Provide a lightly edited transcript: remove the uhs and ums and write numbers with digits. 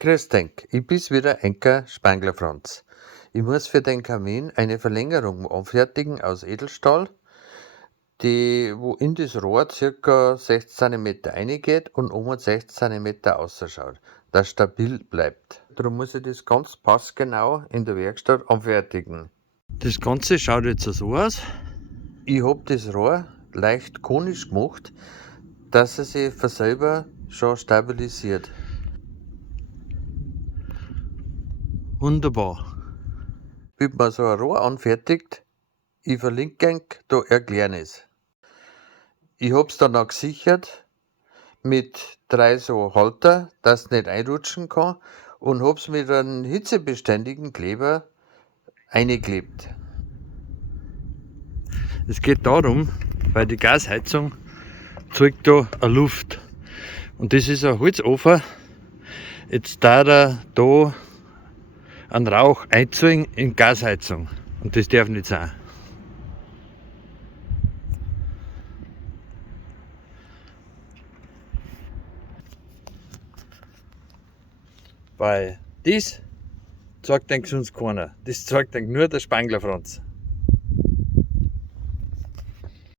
Grüß denk, ich bin's wieder, Enker Spangler-Franz. Ich muss für den Kamin eine Verlängerung anfertigen aus Edelstahl, wo in das Rohr ca. 60 cm reingeht und um 60 cm ausschaut, dass stabil bleibt. Darum muss ich das ganz passgenau in der Werkstatt anfertigen. Das Ganze schaut jetzt so aus. Ich hab das Rohr leicht konisch gemacht, dass es sich von selber schon stabilisiert. Wunderbar. Wie man so ein Rohr anfertigt, ich verlinke euch da Erklärnis. Ich hab's dann auch gesichert mit 3 so Halter, dass es nicht einrutschen kann, und hab's mit einem hitzebeständigen Kleber eingeklebt. Es geht darum, weil die Gasheizung zeigt da eine Luft. Und das ist ein Holzofen. Jetzt darf er da einen Rauch einzwingen in Gasheizung. Und das darf nicht sein. Weil das zeigt eigentlich sonst keiner. Das zeigt eigentlich nur der Spangler-Franz.